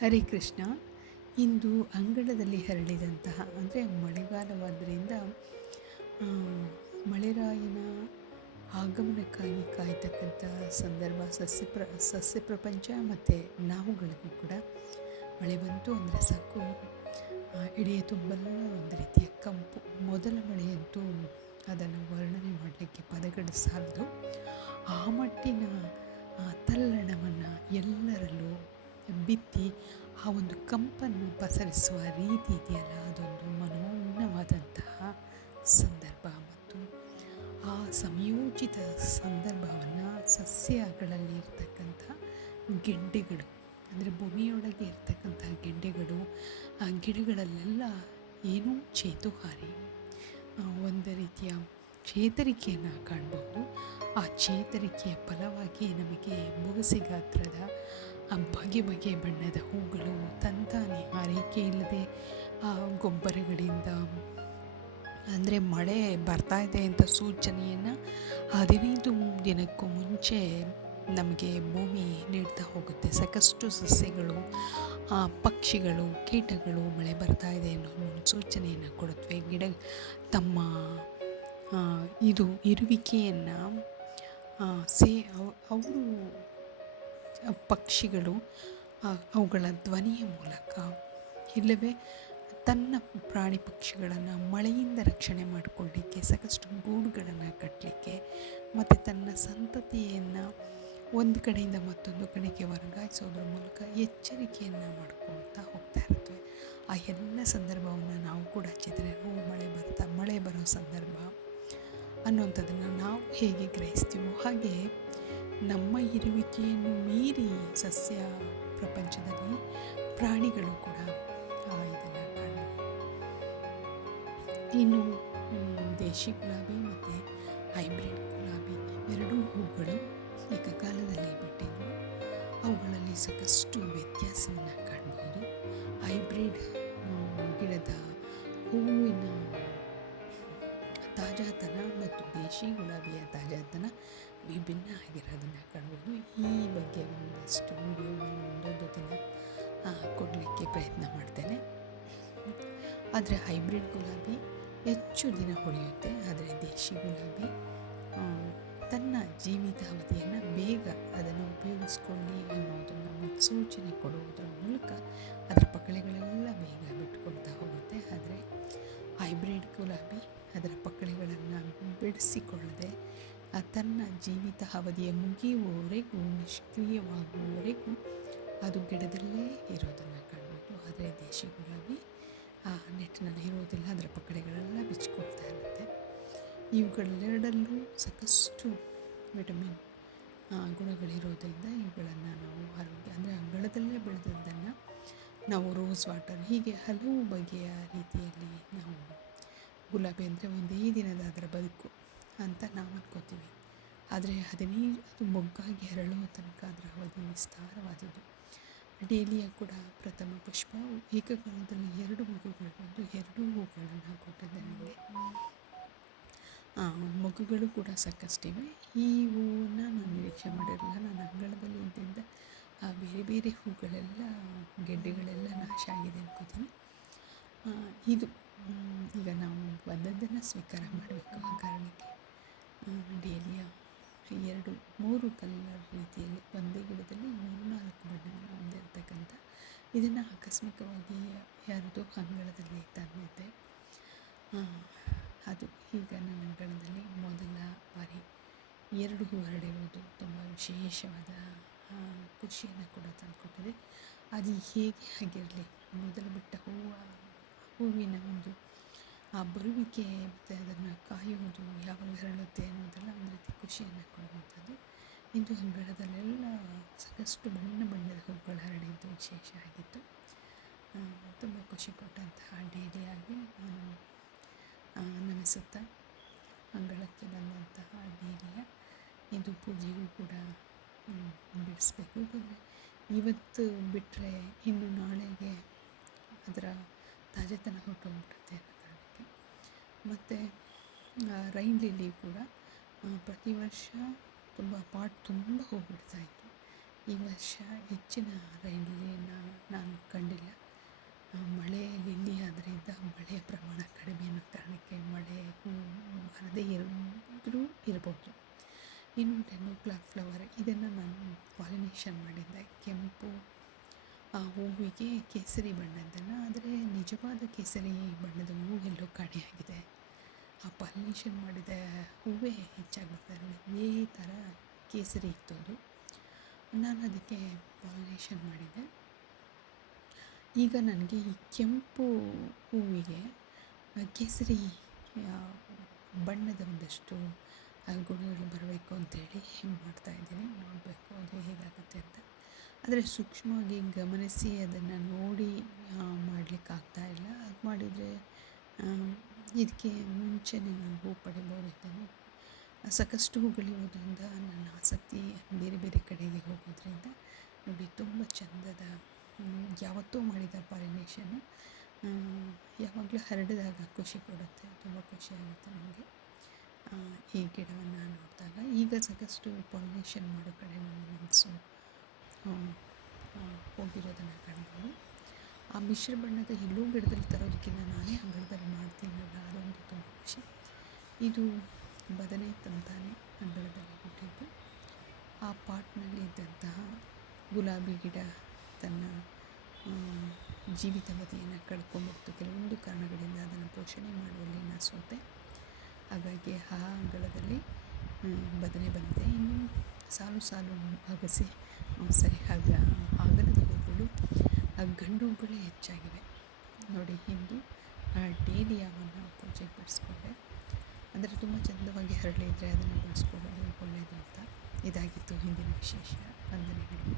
ಹರೇ ಕೃಷ್ಣ. ಇಂದು ಅಂಗಳದಲ್ಲಿ ಹರಡಿದಂತಹ ಅಂದರೆ ಮಳೆಗಾಲವಾದ್ದರಿಂದ ಮಳೆರಾಯನ ಆಗಮನಕ್ಕಾಗಿ ಕಾಯ್ತಕ್ಕಂಥ ಸಂದರ್ಭ. ಸಸ್ಯ ಪ್ರಪಂಚ ಮತ್ತು ನಾವುಗಳಿಗೂ ಕೂಡ ಮಳೆ ಬಂತು ಅಂದರೆ ಸಾಕು, ಇಡೀ ತುಂಬೆಲ್ಲ ಒಂದು ರೀತಿಯ ಕಂಪು. ಮೊದಲ ಮಳೆಯಂತೂ ಅದನ್ನು ವರ್ಣನೆ ಮಾಡಲಿಕ್ಕೆ ಪದಗಳು ಸಾಲದು. ಆ ಮಟ್ಟಿನ ತಲ್ಲಣವನ್ನು ಎಲ್ಲರಲ್ಲೂ ಬಿತ್ತಿ ಆ ಒಂದು ಕಂಪನ್ನು ಪಸರಿಸುವ ರೀತಿ ಇದೆಯಲ್ಲ, ಅದೊಂದು ಮನೋಜ್ಞವಾದಂತಹ ಸಂದರ್ಭ. ಮತ್ತು ಆ ಸಂಯೋಜಿತ ಸಂದರ್ಭವನ್ನು ಸಸ್ಯಗಳಲ್ಲಿ ಇರ್ತಕ್ಕಂಥ ಗೆಡ್ಡೆಗಳು, ಅಂದರೆ ಭೂಮಿಯೊಳಗೆ ಇರ್ತಕ್ಕಂಥ ಗೆಡ್ಡೆಗಳು, ಆ ಗಿಡಗಳಲ್ಲೆಲ್ಲ ಏನೂ ಚೇತುಹಾರಿ ಒಂದು ರೀತಿಯ ಚೇತರಿಕೆಯನ್ನು ಕಾಣಬಹುದು. ಆ ಚೇತರಿಕೆಯ ಫಲವಾಗಿ ನಮಗೆ ಬೊಗಸೆ ಗಾತ್ರದ ಬಗೆ ಬಗೆಯ ಬಣ್ಣದ ಹೂಗಳು ತಂತಾನೆ ಆರೈಕೆ ಇಲ್ಲದೆ ಆ ಗೊಬ್ಬರಗಳಿಂದ, ಅಂದರೆ ಮಳೆ ಬರ್ತಾ ಇದೆ ಅಂತ ಸೂಚನೆಯನ್ನು 15 ದಿನಕ್ಕೂ ಮುಂಚೆ ನಮಗೆ ಭೂಮಿ ನೀಡ್ತಾ ಹೋಗುತ್ತೆ. ಸಾಕಷ್ಟು ಸಸ್ಯಗಳು, ಪಕ್ಷಿಗಳು, ಕೀಟಗಳು ಮಳೆ ಬರ್ತಾ ಇದೆ ಅನ್ನೋ ಸೂಚನೆಯನ್ನು ಕೊಡುತ್ತವೆ. ಗಿಡ ತಮ್ಮ ಇರುವಿಕೆಯನ್ನು ಅವರು ಪಕ್ಷಿಗಳು ಅವುಗಳ ಧ್ವನಿಯ ಮೂಲಕ, ಇಲ್ಲವೇ ತನ್ನ ಪ್ರಾಣಿ ಪಕ್ಷಿಗಳನ್ನು ಮಳೆಯಿಂದ ರಕ್ಷಣೆ ಮಾಡಿಕೊಳ್ಳಲಿಕ್ಕೆ, ಸಾಕಷ್ಟು ಗೂಡುಗಳನ್ನು ಕಟ್ಟಲಿಕ್ಕೆ ಮತ್ತು ತನ್ನ ಸಂತತಿಯನ್ನು ಒಂದು ಕಡೆಯಿಂದ ಮತ್ತೊಂದು ಕಡೆಗೆ ವರ್ಗಾಯಿಸೋದ್ರ ಮೂಲಕ ಎಚ್ಚರಿಕೆಯನ್ನು ಮಾಡ್ಕೊಳ್ತಾ ಹೋಗ್ತಾ ಇರ್ತವೆ. ಆ ಎಲ್ಲ ಸಂದರ್ಭವನ್ನು ನಾವು ಕೂಡ ಹಚ್ಚಿದರೆ ಮಳೆ ಬರೋ ಸಂದರ್ಭ ಅನ್ನುವಂಥದ್ದನ್ನು ನಾವು ಹೇಗೆ ಗ್ರಹಿಸ್ತೀವೋ ಹಾಗೆ ನಮ್ಮ ಇರುವಿಕೆಯನ್ನು ಮೀರಿ ಸಸ್ಯ ಪ್ರಪಂಚದಲ್ಲಿ ಪ್ರಾಣಿಗಳು ಕೂಡ ಇದನ್ನು ಕಾಣಬಹುದು. ಇನ್ನು ದೇಶಿ ಗುಲಾಬಿ ಮತ್ತು ಹೈಬ್ರಿಡ್ ಗುಲಾಬಿ ಎರಡೂ ಹೂಗಳು ಏಕಕಾಲದಲ್ಲಿ ಬಿಟ್ಟಿದ್ದು, ಅವುಗಳಲ್ಲಿ ಸಾಕಷ್ಟು ವ್ಯತ್ಯಾಸವನ್ನು ಕಾಣಬಹುದು. ಹೈಬ್ರಿಡ್ ಗಿಡದ ಹೂವಿನ ತಾಜಾತನ ಮತ್ತು ದೇಶಿ ಗುಲಾಬಿಯ ತಾಜಾತನ ವಿಭಿನ್ನ ಆಗಿರೋದನ್ನು ಕಾಣ್ಬೋದು. ಈ ಬಗ್ಗೆ ಒಂದಷ್ಟು ವಿಡಿಯೋವನ್ನು ಒಂದೊಂದು ದಿನ ಕೊಡಲಿಕ್ಕೆ ಪ್ರಯತ್ನ ಮಾಡ್ತೇನೆ. ಆದರೆ ಹೈಬ್ರಿಡ್ ಗುಲಾಬಿ ಹೆಚ್ಚು ದಿನ ಉಳಿಯುತ್ತೆ, ಆದರೆ ದೇಶಿ ಗುಲಾಬಿ ತನ್ನ ಜೀವಿತಾವಧಿಯನ್ನು ಬೇಗ ಅದನ್ನು ಉಪಯೋಗಿಸ್ಕೊಳ್ಳಿ ಅನ್ನೋದನ್ನು ಮುನ್ಸೂಚನೆ ಕೊಡುವುದರ ಮೂಲಕ ಅದರ ಪಕಳೆಗಳೆಲ್ಲ ಬೇಗ ಬಿಟ್ಕೊಳ್ತಾ ಹೋಗುತ್ತೆ. ಆದರೆ ಹೈಬ್ರಿಡ್ ಗುಲಾಬಿ ಅದರ ಪಕಳೆಗಳನ್ನು ಬಿಡಿಸಿಕೊಳ್ಳದೆ ತನ್ನ ಜೀವಿತ ಅವಧಿಯ ಮುಗಿಯುವವರೆಗೂ, ನಿಷ್ಕ್ರಿಯವಾಗುವವರೆಗೂ ಅದು ಗಿಡದಲ್ಲೇ ಇರೋದನ್ನು ಕಾಣ್ಬೋದು. ಆದರೆ ದೇಶಿ ಗುಲಾಬಿ ನೆಟ್ಟಿನಲ್ಲಿ ಇರೋದಿಲ್ಲ, ಅದರ ಪಕಳೆಗಳೆಲ್ಲ ಬಿಚ್ಕೊಳ್ತಾ ಇರುತ್ತೆ. ಇವುಗಳೆರಡಲ್ಲೂ ಸಾಕಷ್ಟು ವಿಟಮಿನ್ ಗುಣಗಳಿರೋದ್ರಿಂದ ಇವುಗಳನ್ನು ನಾವು ಆರೋಗ್ಯ, ಅಂದರೆ ಅಂಗಳದಲ್ಲೇ ಬೆಳೆದದ್ದನ್ನು ನಾವು ರೋಸ್ ವಾಟರ್, ಹೀಗೆ ಹಲವು ಬಗೆಯ ರೀತಿಯಲ್ಲಿ ನಾವು ಗುಲಾಬಿ ಅಂದರೆ ಒಂದೇ ದಿನದ ಅದರ ಬದುಕು ಅಂತ ನಾವು ಅಂದ್ಕೋತೀವಿ. ಆದರೆ ಅದು ಮೊಗ್ಗಾಗಿ ಹರಳುವ ತನಕ ಅದರ ಅವಧಿ ವಿಸ್ತಾರವಾದದ್ದು. ಡೇಲಿಯ ಕೂಡ ಪ್ರಥಮ ಪುಷ್ಪ ಏಕಕಾಲದಲ್ಲಿ 2 ಮಗುಗಳು ಬಂದು 2 ಹೂಗಳನ್ನು ಕೊಟ್ಟಿದೆ ನನಗೆ. ಮಗುಗಳು ಕೂಡ ಸಾಕಷ್ಟಿವೆ. ಈ ಹೂವನ್ನು ನಾನು ನಿರೀಕ್ಷೆ ಮಾಡಿರಲಿಲ್ಲ. ನಾನು ಅಂಗಳದಲ್ಲಿ ಇದ್ದಿಂದ ಬೇರೆ ಬೇರೆ ಹೂಗಳೆಲ್ಲ, ಗೆಡ್ಡೆಗಳೆಲ್ಲ ನಾಶ ಆಗಿದೆ ಅನ್ಕೋತೀನಿ. ಇದು ಈಗ ನಾವು ಬಂದದ್ದನ್ನು ಸ್ವೀಕಾರ ಮಾಡಬೇಕು. ಆ ಕಾರಣಕ್ಕೆ ಡೇಲಿಯ 2-3 ಕಲರ್ ರೀತಿಯಲ್ಲಿ ಒಂದೇ ಗಿಡದಲ್ಲಿ 3-4 ಬಣ್ಣವನ್ನು ಹೊಂದಿರತಕ್ಕಂಥ ಇದನ್ನು ಆಕಸ್ಮಿಕವಾಗಿ ಯಾರದೋ ಅಂಗಳದಲ್ಲಿ ತಂದಿದ್ದೆ. ಅದು ಈಗ ನನ್ನ ಅಂಗಳದಲ್ಲಿ ಮೊದಲ ಬಾರಿ 2 ಹೂ ಹರಡಿರುವುದು ತುಂಬ ವಿಶೇಷವಾದ ಖುಷಿಯನ್ನು ಕೂಡ ತಂದುಕೊಟ್ಟಿದೆ. ಅದು ಹೇಗೆ ಆಗಿರಲಿ, ಮೊದಲು ಬಿಟ್ಟ ಹೂವಿನ ಒಂದು ಆ ಬರುವಿಕೆ ಮತ್ತು ಅದನ್ನು ಕಾಯುವುದು, ಯಾವಾಗ ಹರಳುತ್ತೆ ಅನ್ನೋದೆಲ್ಲ ಒಂದು ರೀತಿ ಖುಷಿಯನ್ನು ಕೊಡುವಂಥದ್ದು. ಇಂದು ಅಂಗಳದಲ್ಲೆಲ್ಲ ಸಾಕಷ್ಟು ಬಣ್ಣ ಬಣ್ಣದ ಹೂಗಳು ಹರಡಿದ್ದು ವಿಶೇಷ ಆಗಿತ್ತು. ತುಂಬ ಖುಷಿ ಕೊಟ್ಟಂತಹ ಡೇಲಿಯಾಗಿ ನಾನು ನೆನೆಸುತ್ತಾ ಅಂಗಳಕ್ಕೆ ಬಂದಂತಹ ಡೇಲಿಯ ಇದು ಪೂಜೆಗೂ ಕೂಡ ಬಿಡಿಸ್ಬೇಕು. ಯಾಕಂದರೆ ಇವತ್ತು ಬಿಟ್ಟರೆ ಇನ್ನು ನಾಳೆಗೆ ಅದರ ತಾಜಾತನ ಹೊರಟೋಗ್ಬಿಡುತ್ತೆ ಅನ್ನೋ ಕಾರಣಕ್ಕೆ. ಮತ್ತು ರೈನ್ ಲಿಲಿ ಕೂಡ ಪ್ರತಿ ವರ್ಷ ತುಂಬ ಹೂ ಬಿಡ್ತಾಯಿತ್ತು. ಈ ವರ್ಷ ಹೆಚ್ಚಿನ ರೈನ್ ಲಿಲಿಯನ್ನು ನಾನು ಬರದೇ ಇದ್ರೂ ಇರ್ಬೋದು. ಇನ್ನು 10 o'clock ಫ್ಲವರ್, ಇದನ್ನು ನಾನು ಪಾಲಿನೇಷನ್ ಮಾಡಿದ್ದೆ. ಕೆಂಪು ಹೂವಿಗೆ ಕೇಸರಿ ಬಣ್ಣದ್ದನ್ನು, ಆದರೆ ನಿಜವಾದ ಕೇಸರಿ ಬಣ್ಣದ ಹೂವು ಎಲ್ಲೋ ಕಾಣೆಯಾಗಿದೆ. ಆ ಪಾಲಿನೇಷನ್ ಮಾಡಿದ ಹೂವೇ ಹೆಚ್ಚಾಗಿ ಬರ್ತಾ ಇದೇ ಥರ ಕೇಸರಿ ಇತ್ತು ಅದು. ನಾನು ಅದಕ್ಕೆ ಪಾಲಿನೇಷನ್ ಮಾಡಿದ್ದೆ. ಈಗ ನನಗೆ ಈ ಕೆಂಪು ಹೂವಿಗೆ ಕೇಸರಿ ಬಣ್ಣದ ಒಂದಷ್ಟು ಗುಣಗಳು ಬರಬೇಕು ಅಂತೇಳಿ ಮಾಡ್ತಾಯಿದ್ದೀನಿ. ನೋಡಬೇಕು ಅದು ಹೇಗಾಗುತ್ತೆ ಅಂತ. ಆದರೆ ಸೂಕ್ಷ್ಮವಾಗಿ ಗಮನಿಸಿ ಅದನ್ನು ನೋಡಿ ಮಾಡಲಿಕ್ಕಾಗ್ತಾ ಇಲ್ಲ. ಅದು ಮಾಡಿದರೆ ಇದಕ್ಕೆ ಮುಂಚೆನೇ ನಾನು ಹೂ ಪಡಿಬೋದಿತ್ತು. ಸಾಕಷ್ಟು ಹೂಗಳಿರೋದ್ರಿಂದ ನನ್ನ ಆಸಕ್ತಿ ಬೇರೆ ಬೇರೆ ಕಡೆಗೆ ಹೋಗೋದ್ರಿಂದ ನೋಡಿ ತುಂಬ ಚಂದದ ಯಾವತ್ತೂ ಮಾಡಿದ ಪಾಲಿನೇಷನ್ನು ಯಾವಾಗಲೂ ಹರಡಿದಾಗ ಖುಷಿ ಕೊಡುತ್ತೆ, ತುಂಬ ಖುಷಿ ಆಗುತ್ತೆ ನನಗೆ ಈ ಗಿಡವನ್ನು ನೋಡಿದಾಗ. ಈಗ ಸಾಕಷ್ಟು ಪಾಲಿನೇಷನ್ ಮಾಡೋ ಕಡೆ ನನ್ನ ಮನಸ್ಸು ಹೋಗಿರೋದನ್ನು ಕಾಣ್ಬೋದು. ಆ ಮಿಶ್ರ ಬಣ್ಣದ ಎಲ್ಲೂ ಗಿಡದಲ್ಲಿ ತರೋದಕ್ಕಿಂತ ನಾನೇ ಅಂಗಳದಲ್ಲಿ ಮಾಡ್ತೀನಲ್ಲ, ಅದೊಂದು ತುಂಬ ಖುಷಿ. ಇದು ಬದನೆ ತಂತಾನೆ ಅಂಗಳದಲ್ಲಿ ಹುಟ್ಟಿದ್ದು. ಆ ಪಾಟ್ನಲ್ಲಿ ಇದ್ದಂತಹ ಗುಲಾಬಿ ಗಿಡ ತನ್ನ ಜೀವಿತಾವಧಿಯನ್ನು ಕಳ್ಕೊಂಡ್ಬಿಡ್ತು. ಕೆಲವೊಂದು ಕಾರಣಗಳಿಂದ ಅದನ್ನು ಪೋಷಣೆ ಮಾಡುವಲ್ಲಿ ನಾನು ಸೋತೆ. ಹಾಗಾಗಿ ಆ ಅಂಗಳದಲ್ಲಿ ಬದನೆ ಬಂದಿದೆ. ಇನ್ನು ಸಾಲು ಸಾಲು ಅಗಸೆ ಆಗಲದ ಹೂಗಳು, ಗಂಡು ಹೂಗಳೇ ಹೆಚ್ಚಾಗಿವೆ ನೋಡಿ. ಇಂದು ಡೇಲಿಯಾವನ್ನು ಪೂಜೆಗೆ ಬಿಡಿಸ್ಕೊಂಡೆ. ಅಂದರೆ ತುಂಬ ಚಂದವಾಗಿ ಹರಳಿದರೆ ಅದನ್ನು ಬಳಸ್ಕೊಳ್ಳೋದು ಒಳ್ಳೆಯದು ಅಂತ. ಇದಾಗಿತ್ತು ಹಿಂದಿನ ವಿಶೇಷ. ವಂದನೆಗಳು.